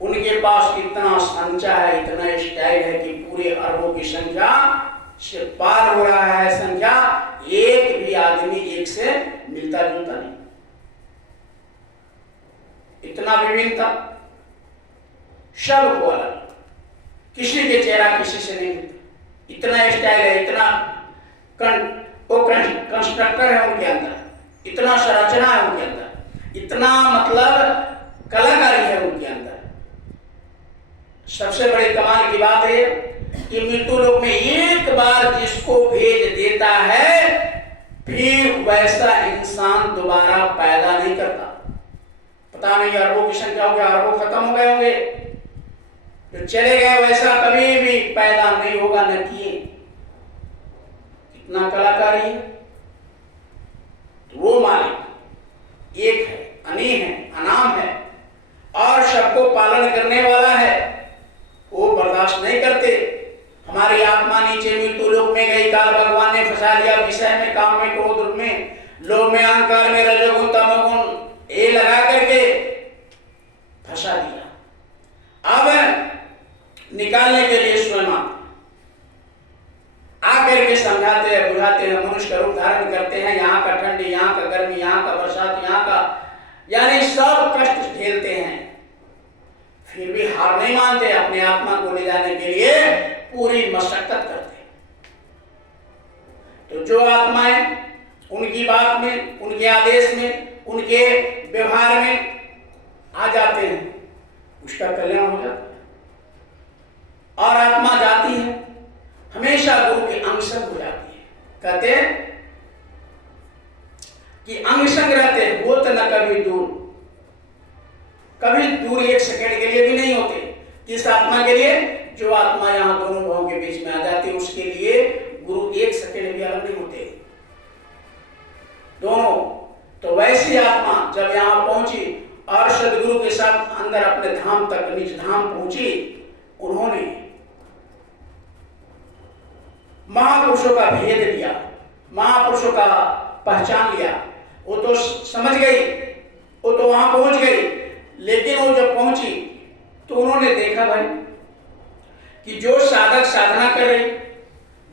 उनके पास इतना संचय है, इतना स्टाइल है कि पूरे अरबों की संख्या से पार हो रहा है संख्या। एक भी आदमी एक से मिलता जुलता नहीं, इतना विभिन्नता, सबको अलग, किसी के चेहरा किसी से नहीं मिलता, इतना स्टाइल है, इतना कंस्ट्रक्टर है उनके अंदर, इतना संरचना है उनके अंदर, इतना मतलब कलाकारी है उनके अंदर। सबसे बड़ी कमाल की बात है कि मृत्यु लोक में एक बार जिसको भेज देता है फिर वैसा इंसान दोबारा पैदा नहीं करता। पता नहीं अरबों की संख्या हो गया, अरबों खत्म हो गए होंगे, जो चले गए वैसा कभी भी पैदा नहीं होगा, न किए। इतना कलाकारी है। तो वो मालिक एक है, अनी है, अनाम है और सबको पालन करने वाला है। वो बर्दाश्त नहीं करते हमारी आत्मा नीचे मृत्यु लोक में गई, काल भगवान ने फंसा दिया विषय में, काम में, क्रोध में, लोभ में, अहंकार में, रजोगुण तमोगुण ये लगा करके फंसा दिया। अब निकालने के लिए स्वयं आकर के समझाते हैं, बुझाते हैं, मनुष्य का रूप धारण करते हैं। यहाँ का ठंडी, यहाँ का गर्मी, यहाँ का बरसात, यहाँ का यानी सब कष्ट झेलते हैं, फिर भी हार नहीं मानते, अपने आत्मा को ले जाने के लिए पूरी मशक्कत करते हैं। तो जो आत्माएं उनकी बात में, उनके आदेश में, उनके व्यवहार में आ जाते हैं, उसका कल्याण हो जाता है। और आत्मा जाती है हमेशा गुरु के अंग संग हो जाती है। कहते हैं कि अंग संग रहते हो तो न कभी दूर, कभी दूर एक सेकंड के लिए भी नहीं होते। किस आत्मा के लिए? जो आत्मा यहाँ दोनों भावों के बीच में आ जाती है, उसके लिए गुरु एक सेकंड भी अलग नहीं होते दोनों। तो वैसी आत्मा जब यहाँ पहुंची और सदगुरु के साथ अंदर अपने धाम तक, निज धाम पहुंची, उन्होंने महापुरुषों का भेद लिया, महापुरुषों का पहचान लिया। वो तो समझ गई, वो तो वहां पहुंच गई, लेकिन वो जब पहुंची तो उन्होंने देखा भाई कि जो साधक साधना कर रहे,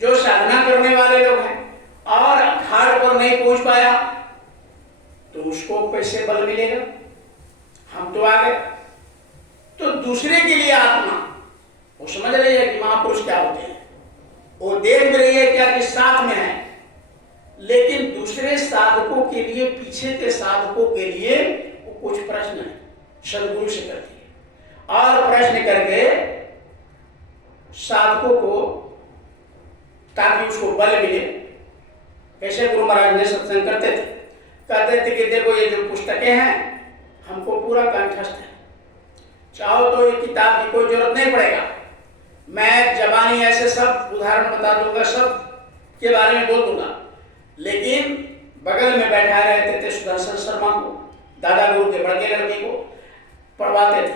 जो साधना करने वाले लोग हैं और घाट पर नहीं पहुंच पाया, तो उसको कैसे बल मिलेगा? हम तो आ गए। तो दूसरे के लिए आत्मा वो समझ रही है कि महापुरुष क्या होते हैं, वो देख भी रही है क्या कि साथ में है, लेकिन दूसरे साधकों के लिए, पीछे के साधकों के लिए वो कुछ प्रश्न है सदगुरु से करती है और प्रश्न करके साधकों को, ताकि उसको बल मिले। कैसे गुरु महाराज ने सत्संग करते थे, कहते थे कि देखो ये जो पुस्तकें हैं हमको पूरा कंठस्थ है, चाहो तो ये किताब की कोई जरूरत नहीं पड़ेगा, मैं जबानी ऐसे सब उदाहरण बता दूंगा, सब के बारे में बोल दूंगा। लेकिन बगल में बैठा रहते थे सुदर्शन शर्मा को, दादा गुरु के बड़के लड़के को पढ़वाते थे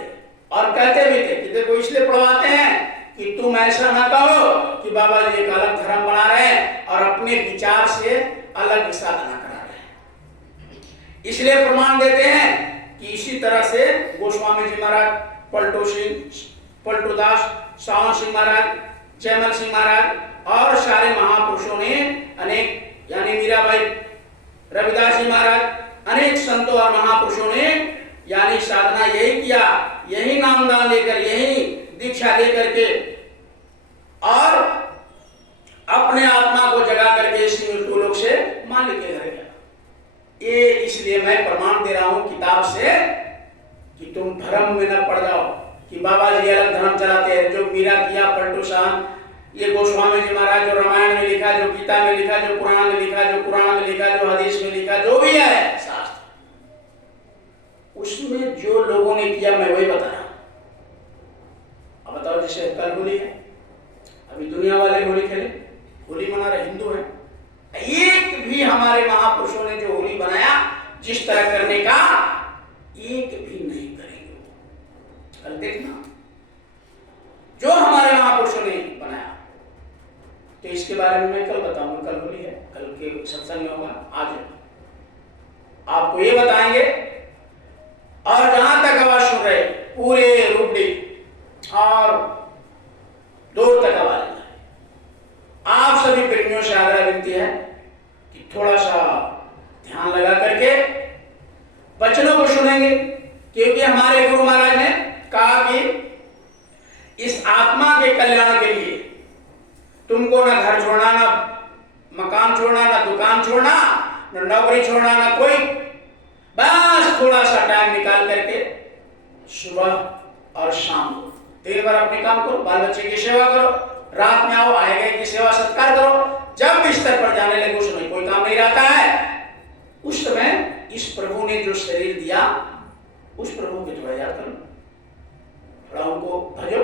और कहते भी थे कि देखो इसलिए पढ़वाते हैं कि तुम ऐसा ना कहो कि बाबा जी एक अलग धर्म बना रहे हैं और अपने विचार से अलग साधना करा रहे हैं, इसलिए प्रमाण देते हैं कि इसी तरह से गोस्वामी जी महाराज, पलटू सिंह, पलटू दास, सावन सिंह महाराज, जयमल सिंह महाराज और सारे महापुरुषों ने अनेक, यानी मीराबाई, रविदास जी महाराज, अनेक संतों और महापुरुषों ने यानी साधना यही किया, यही नामदान लेकर, यही दीक्षा लेकर के और अपने आत्मा को जगा करके इसी मृत्यु लोक से मालिक के घर गया। ये इसलिए मैं प्रमाण दे रहा हूं किताब से कि तुम भ्रम में न पड़ जाओ कि बाबा जी अलग धर्म चलाते हैं। जो मीरा किया, पलटू साहब, ये गोस्वामी जी महाराज, जो रामायण में लिखा, जो गीता में लिखा, जो पुराण में लिखा, जो पुराण में लिखा, जो हदीस में लिखा, जो भी है शास्त्र, उसमें जो लोगों ने किया मैं वही बता रहा हूं। अब बताओ, जैसे कल होली है, अभी दुनिया वाले होली खेले, होली मना रहे, हिंदू है, एक भी हमारे महापुरुषों ने जो होली बनाया जिस तरह करने का, एक भी नहीं करेंगे। कल देखना जो हमारे महापुरुषों ने बनाया, तो इसके बारे में मैं कल बताऊंगा। कल होली है, कल के सत्संग में होगा, आज आपको ये बताएंगे। और जहां तक आवाज सुन रहे पूरे रुपड़ी और दूर तक आवाज आए। आप सभी प्रेमियों से आग्रह विनती है कि थोड़ा सा ध्यान लगा करके वचनों को सुनेंगे, क्योंकि हमारे गुरु महाराज ने कहा कि इस आत्मा के कल्याण के लिए तुमको ना घर छोड़ना, ना मकान छोड़ना, ना दुकान छोड़ना, ना नौकरी छोड़ना, ना कोई, बस थोड़ा सा टाइम निकाल करके सुबह और शाम को दिन भर अपने काम करो, बाल बच्चे की सेवा करो, रात में आओ, आए गए की सेवा सत्कार करो। जब बिस्तर पर जाने लगे उस समय कोई काम नहीं रहता है, उस समय इस प्रभु ने जो शरीर दिया उस प्रभु को थोड़ा याद करो, थोड़ा उनको भजो,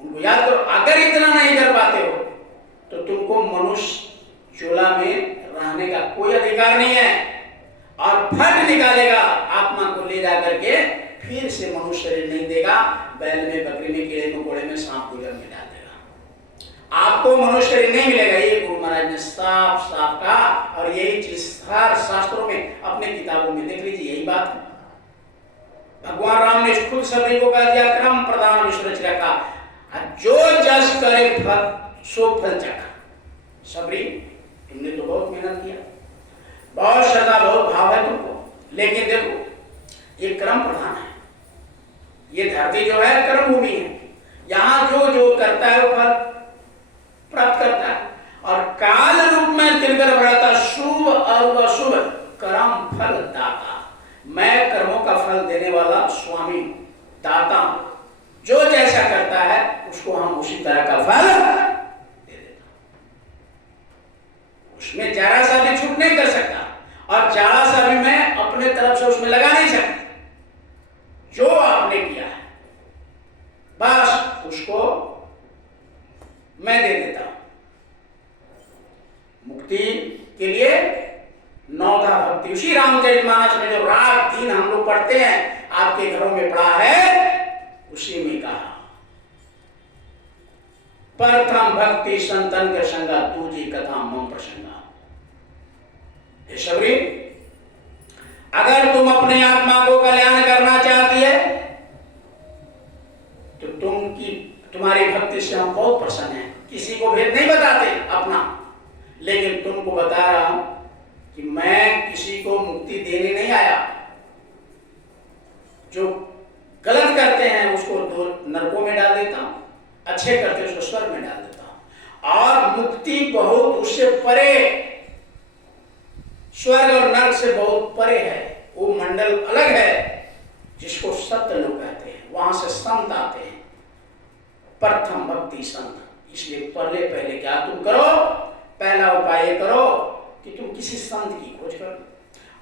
उनको याद करो। अगर इतना नहीं कर पाते हो तो तुमको मनुष्य चोला में रहने का कोई अधिकार नहीं है, और फट निकालेगा आत्मा को ले जा करके, फिर से मनुष्य शरीर नहीं देगा, बैल में, बकरी में, कीड़े मकोड़े में, सांप गुजर में डाल देगा। आपको मनुष्य शरीर नहीं मिलेगा। ये गुरु महाराज ने साफ साफ कहा, और यही चीज हर शास्त्रों में, अपने किताबों में देख लीजिए, यही बात है। भगवान राम ने खुद सबरी को कह दिया, क्रम प्रदान विश्व रखा, जो जस करे फल सो फल चखा। सबरी, तुमने तो बहुत मेहनत किया, बहुत श्रद्धा, बहुत भाव है तुमको, लेकिन देखो ये क्रम प्रधान है, ये धरती जो है कर्म भूमि है, यहां जो जो करता है वो फल प्राप्त करता है। और काल रूप में तिलकर बढ़ाता शुभ और अशुभ कर्म फल दाता। मैं कर्मों का फल देने वाला स्वामी दाता हूं, जो जैसा करता है उसको हम उसी तरह का फल दे देता। उसमें जरा सा भी छूट नहीं कर सकता, और जरा सा भी मैं अपने तरफ से उसमें लगा नहीं सकता। जो आपने किया है बस उसको मैं दे देता हूं। मुक्ति के लिए नौधा भक्ति, उसी रामचरितमानस में जो रात दिन हम लोग पढ़ते हैं, आपके घरों में पढ़ा है, उसी में कहा प्रथम भक्ति संतन के संगा, दूजी कथा मम प्रसंगा। हे शबरी, अगर तुम अपने आत्मा को कल्याण करना चाहती है तो तुम्हारी भक्ति से हम बहुत प्रसन्न हैं। किसी को भेद नहीं बताते अपना, लेकिन तुमको बता रहा हूं कि मैं किसी को मुक्ति देने नहीं आया। जो गलत करते हैं उसको दो नरकों में डाल देता हूं, अच्छे करते उसको स्वर्ग में डाल देता हूं। और मुक्ति बहुत उससे परे, स्वर्ग और नरक से बहुत परे है, वो मंडल अलग है जिसको सत्य लोग कहते हैं, वहां से संत आते हैं। प्रथम भक्ति संत, इसलिए पहले क्या तुम करो, पहला उपाय ये करो कि तुम किसी संत की खोज करो,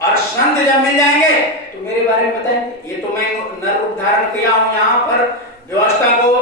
और संत जब मिल जाएंगे तो मेरे बारे में बताएंगे। ये तो मैं नर रूप धारण किया हूं यहाँ पर व्यवस्था को